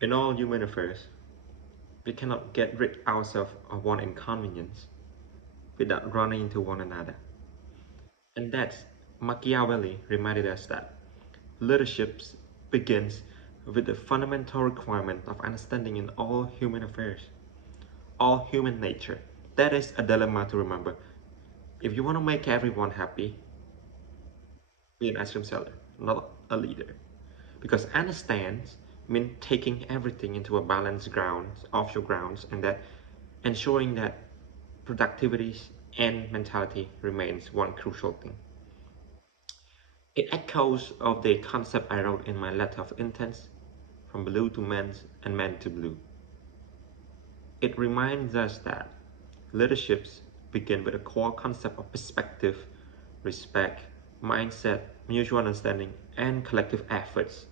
In all human affairs, we cannot get rid ourselves of one inconvenience without running into one another. And that's Machiavelli reminded us that leadership begins with the fundamental requirement of understanding in all human affairs, all human nature. That is a dilemma to remember. If you want to make everyone happy, be an ice cream seller, not a leader. Because understand means taking everything into a balanced grounds, offshore grounds, and that ensuring that productivity and mentality remains one crucial thing. It echoes of the concept I wrote in my letter of intent, from blue to men's and men to blue. It reminds us that leaderships begin with a core concept of perspective, respect, mindset, mutual understanding, and collective efforts,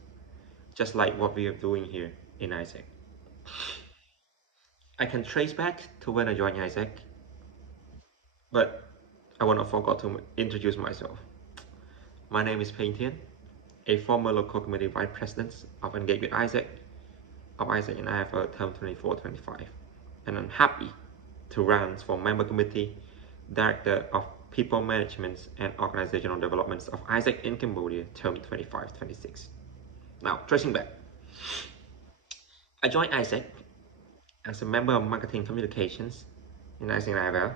just like what we are doing here in AIESEC. I can trace back to when I joined AIESEC, but I will not forget to introduce myself. My name is Thean, a former local committee vice president of Engage with AIESEC, and I have a term 24-25, and I'm happy to run for member committee, director of people management and organizational developments of AIESEC in Cambodia, term 25-26. Now, tracing back, I joined AIESEC as a member of marketing communications in AIESEC level.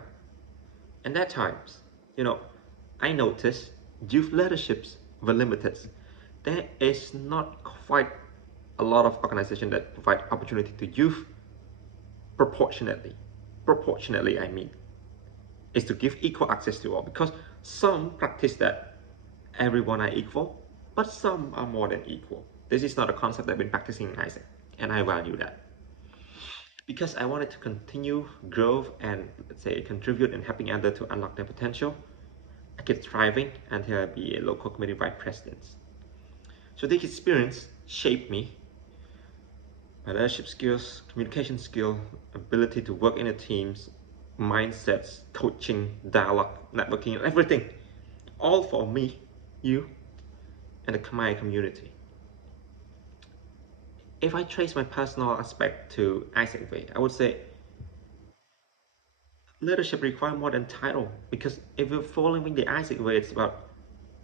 And at times, I noticed youth leaderships were limited. There is not quite a lot of organizations that provide opportunity to youth proportionately. Proportionately, I mean, is to give equal access to all, because some practice that everyone are equal, but some are more than equal. This is not a concept that I've been practicing in AIESEC, and I value that. Because I wanted to continue growth and, let's say, contribute in helping others to unlock their potential, I kept striving until I be a local committee vice president. So this experience shaped me. My leadership skills, communication skill, ability to work in a teams, mindsets, coaching, dialogue, networking, everything. All for me, you, and the Khmer community. If I trace my personal aspect to AIESEC way, I would say leadership requires more than title, because if you're following the AIESEC way, it's about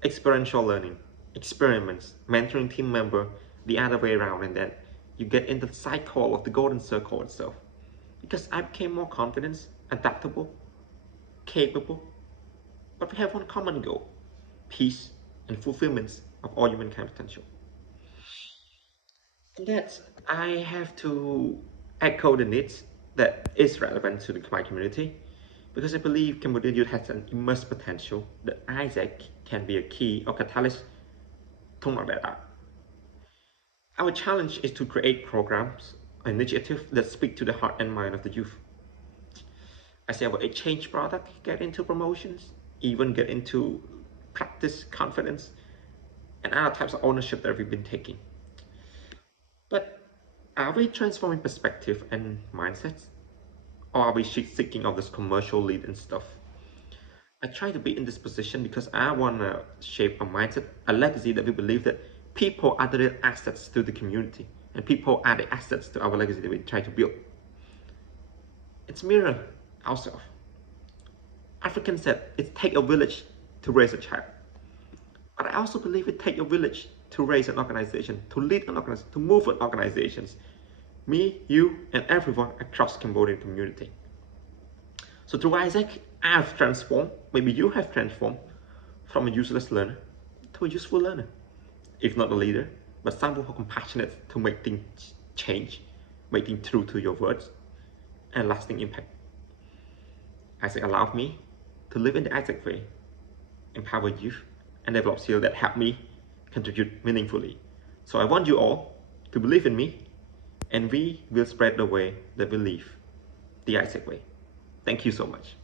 experiential learning, experiments, mentoring team member, the other way around, and then you get into the cycle of the golden circle itself. Because I became more confident, adaptable, capable, but we have one common goal: peace and fulfillment of all humankind potential. And that I have to echo the needs that is relevant to the Khmer community, because I believe Cambodian youth has an immense potential that AIESEC can be a key or catalyst to unlock that out. Our challenge is to create programs or initiatives that speak to the heart and mind of the youth. I say our exchange product, get into promotions, even get into practice, confidence, and other types of ownership that we've been taking. But are we transforming perspective and mindsets? Or are we seeking of this commercial lead and stuff? I try to be in this position because I want to shape a mindset, a legacy that we believe that people are the real assets to the community, and people are the assets to our legacy that we try to build. It's mirror ourselves. African said it takes a village to raise a child. But I also believe it takes a village to raise an organization, to lead an organization, to move an organizations. Me, you, and everyone across Cambodian community. So through AIESEC, I have transformed, maybe you have transformed, from a useless learner to a useful learner. If not a leader, but someone who is compassionate to make things change, make things true to your words, and lasting impact. AIESEC allowed me to live in the AIESEC way, empower youth, and develop skills that help me contribute meaningfully. So I want you all to believe in me, and we will spread the way that we live, the AIESEC way. Thank you so much.